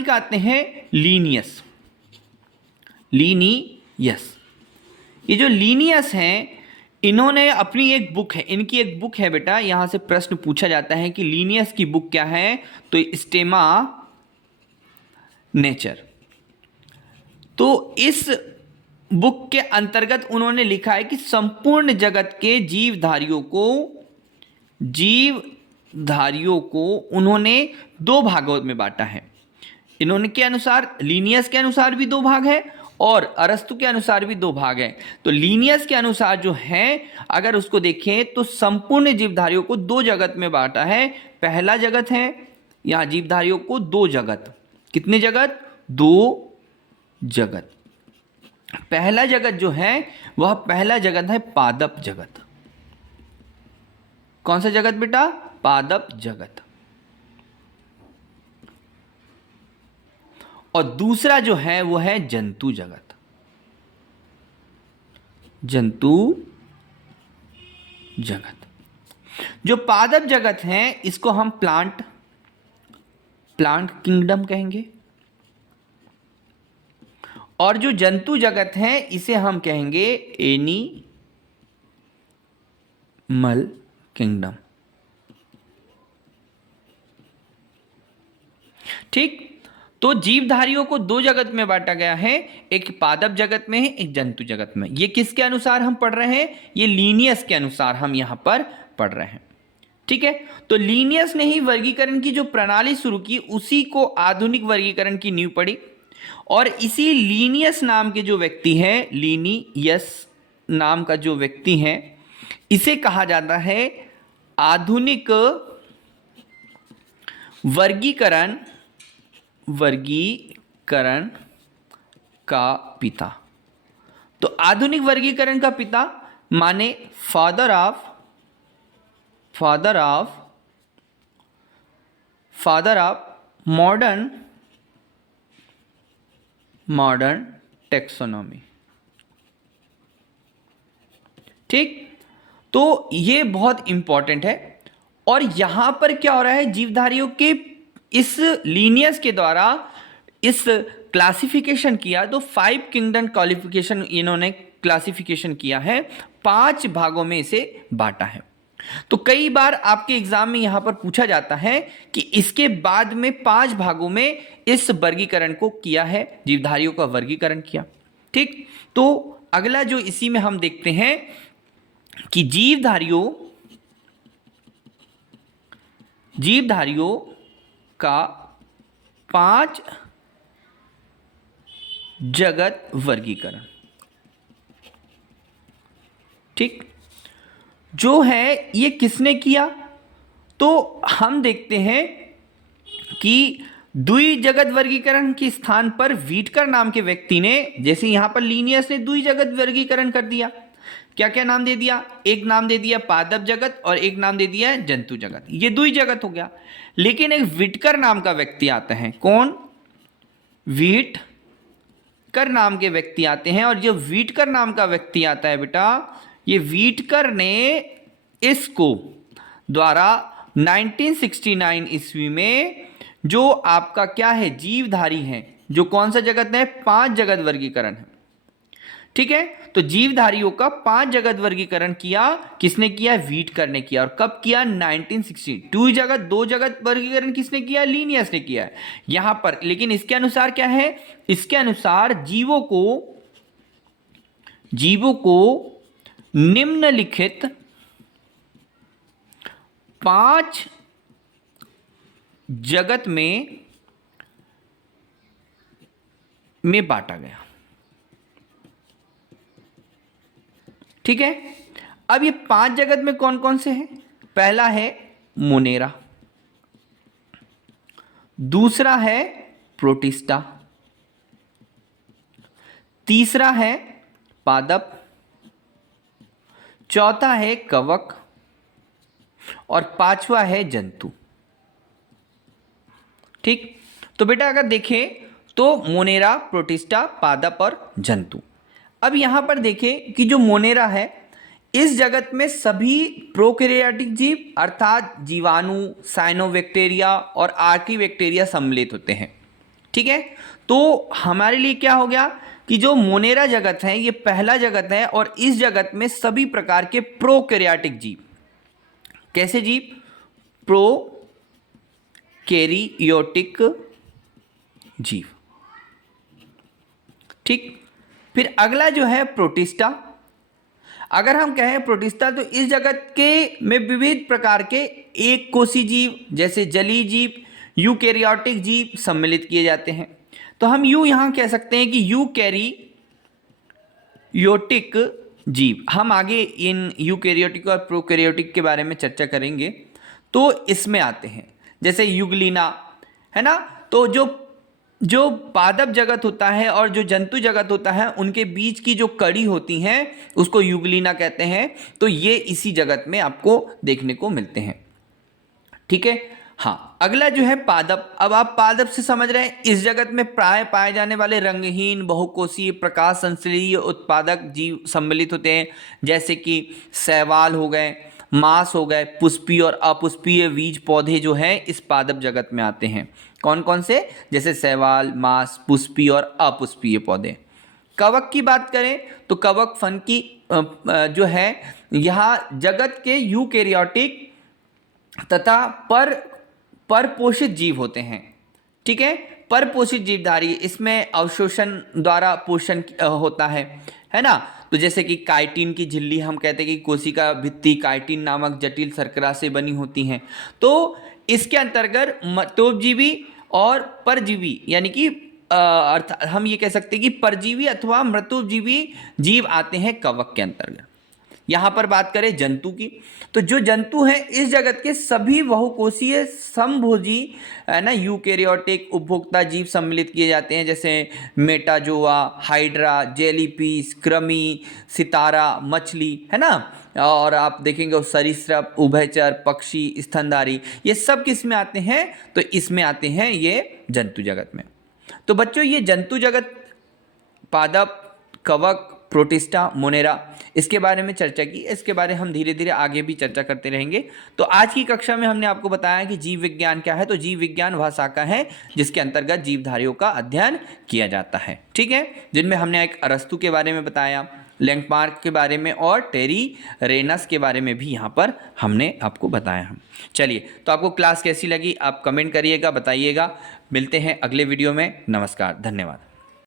वैज्ञानिक आते हैं लीनियस। लीनियस, ये जो लीनियस हैं, इन्होंने अपनी एक बुक है, इनकी एक बुक है बेटा, यहां से प्रश्न पूछा जाता है कि लीनियस की बुक क्या है, तो स्टेमा नेचर। तो इस बुक के अंतर्गत उन्होंने लिखा है कि संपूर्ण जगत के जीवधारियों को उन्होंने दो भागों में बांटा है। इन्होंने के अनुसार, लीनियस के अनुसार भी दो भाग है और अरस्तु के अनुसार भी दो भाग है। तो लीनियस के अनुसार जो है, अगर उसको देखें तो संपूर्ण जीवधारियों को दो जगत में बांटा है। पहला जगत है, यहां जीवधारियों को दो जगत, कितने जगत, दो जगत। पहला जगत जो है वह पहला जगत है पादप जगत। कौन सा जगत बेटा, पादप जगत। और दूसरा जो है वो है जंतु जगत। जंतु जगत, जो पादप जगत है इसको हम प्लांट किंगडम कहेंगे, और जो जंतु जगत है इसे हम कहेंगे एनिमल किंगडम। ठीक, तो जीवधारियों को दो जगत में बांटा गया है, एक पादप जगत में है, एक जंतु जगत में। ये किसके अनुसार हम पढ़ रहे हैं, ये लीनियस के अनुसार हम यहां पर पढ़ रहे हैं। ठीक है, तो लीनियस ने ही वर्गीकरण की जो प्रणाली शुरू की, उसी को आधुनिक वर्गीकरण की नींव पड़ी। और इसी लीनियस नाम के जो व्यक्ति हैं, लीनियस नाम का जो व्यक्ति है, इसे कहा जाता है आधुनिक वर्गीकरण का पिता। तो आधुनिक वर्गीकरण का पिता माने फादर ऑफ मॉडर्न टेक्सोनॉमी। ठीक, तो ये बहुत इंपॉर्टेंट है। और यहां पर क्या हो रहा है, जीवधारियों के इस लीनियस के द्वारा इस क्लासिफिकेशन किया, तो 5 किंगडम क्वालिफिकेशन इन्होंने क्लासिफिकेशन किया है, 5 भागों में इसे बांटा है। तो कई बार आपके एग्जाम में यहां पर पूछा जाता है कि इसके बाद में 5 भागों में इस वर्गीकरण को किया है, जीवधारियों का वर्गीकरण किया। ठीक, तो अगला जो इसी में हम देखते हैं कि जीवधारियों का 5 जगत वर्गीकरण। ठीक, जो है ये किसने किया, तो हम देखते हैं कि द्विजगत वर्गीकरण के स्थान पर व्हिटकर नाम के व्यक्ति ने, जैसे यहां पर लीनियस ने द्विजगत वर्गीकरण कर दिया, क्या क्या नाम दे दिया, एक नाम दे दिया पादप जगत और एक नाम दे दिया जंतु जगत, ये द्विजगत हो गया। लेकिन एक व्हिटकर नाम का व्यक्ति आता है, कौन, व्हिटकर नाम के व्यक्ति आते हैं। और जो व्हिटकर नाम का व्यक्ति आता है बेटा, ये व्हिटकर ने इसको द्वारा 1969 ईस्वी में जो आपका क्या है, जीवधारी है, जो कौन सा जगत है, 5 जगत वर्गीकरण है। ठीक है, तो जीवधारियों का 5 जगत वर्गीकरण किया, किसने किया, व्हिटकर ने किया। और कब किया, 1960। 2 जगत 2 जगत वर्गीकरण किसने किया, लीनियस ने किया है यहां पर। लेकिन इसके अनुसार क्या है, इसके अनुसार जीवों को निम्नलिखित 5 जगत में बांटा गया। ठीक है, अब ये 5 जगत में कौन कौन से हैं, पहला है मोनेरा, दूसरा है प्रोटिस्टा, तीसरा है पादप, चौथा है कवक और 5वां है जंतु। ठीक, तो बेटा अगर देखें तो मोनेरा, प्रोटिस्टा, पादप और जंतु। अब यहां पर देखें कि जो मोनेरा है, इस जगत में सभी प्रोकैरियोटिक जीव अर्थात जीवाणु, साइनोबैक्टीरिया और आर्कीबैक्टीरिया सम्मिलित होते हैं। ठीक है, तो हमारे लिए क्या हो गया कि जो मोनेरा जगत है ये पहला जगत है, और इस जगत में सभी प्रकार के प्रोकैरियोटिक जीव, कैसे जीव, प्रोकैरियोटिक जीव। ठीक, फिर अगला जो है प्रोटिस्टा। अगर हम कहें प्रोटिस्टा तो इस जगत के में विविध प्रकार के एक कोशी जीव जैसे जलीय जीव, यूकैरियोटिक जीव सम्मिलित किए जाते हैं। तो हम यहां कह सकते हैं कि यूकैरियोटिक जीव, हम आगे इन यूकैरियोटिक और प्रोकैरियोटिक के बारे में चर्चा करेंगे। तो इसमें आते हैं जैसे युगलिना, है ना, तो जो पादप जगत होता है और जो जंतु जगत होता है उनके बीच की जो कड़ी होती हैं उसको युगलिना कहते हैं। तो ये इसी जगत में आपको देखने को मिलते हैं। ठीक है, हाँ, अगला जो है पादप। अब आप पादप से समझ रहे हैं, इस जगत में प्राय पाए जाने वाले रंगहीन बहुकोषीय प्रकाश संश्लेषी उत्पादक जीव सम्मिलित होते हैं, जैसे कि शैवाल हो गए, मांस हो गए, पुष्पीय और अपुष्पीय बीज पौधे जो हैं इस पादप जगत में आते हैं। कौन कौन से, जैसे शैवाल, मांस, पुष्पीय और अपुष्पीय पौधे। कवक की बात करें तो कवक फन की जो है यहाँ जगत के यूकैरियोटिक तथा परपोषित जीव होते हैं। ठीक है, परपोषित जीवधारी, इसमें अवशोषण द्वारा पोषण होता है ना। तो जैसे कि काइटिन की झिल्ली, हम कहते हैं कि कोशिका भित्ति काइटिन नामक जटिल शर्करा से बनी होती हैं। तो इसके अंतर्गत मृतोपजीवी और परजीवी, यानी कि अर्थात हम ये कह सकते हैं कि परजीवी अथवा मृतोपजीवी जीव आते हैं कवक के अंतर्गत। यहां पर बात करें जंतु की, तो जो जंतु हैं इस जगत के सभी बहुकोषीय समभोजी, है ना, यूकैरियोटिक उपभोक्ता जीव सम्मिलित किए जाते हैं, जैसे मेटाजोआ, हाइड्रा, जेलीफिश, कृमि, सितारा, मछली, है ना, और आप देखेंगे सरीसृप, उभयचर, पक्षी, स्तनधारी, ये सब किस में आते हैं, तो इसमें आते हैं ये जंतु जगत में। तो बच्चों ये जंतु जगत, पादप, कवक, प्रोटिस्टा, मोनेरा, इसके बारे में चर्चा की। इसके बारे में हम धीरे धीरे आगे भी चर्चा करते रहेंगे। तो आज की कक्षा में हमने आपको बताया कि जीव विज्ञान क्या है। तो जीव विज्ञान वह शाखा है जिसके अंतर्गत जीवधारियों का अध्ययन किया जाता है। ठीक है, जिनमें हमने एक अरस्तु के बारे में बताया, लैंगमार्क के बारे में और टेरी रेनस के बारे में भी यहाँ पर हमने आपको बताया हम। चलिए, तो आपको क्लास कैसी लगी आप कमेंट करिएगा, बताइएगा। मिलते हैं अगले वीडियो में। नमस्कार, धन्यवाद।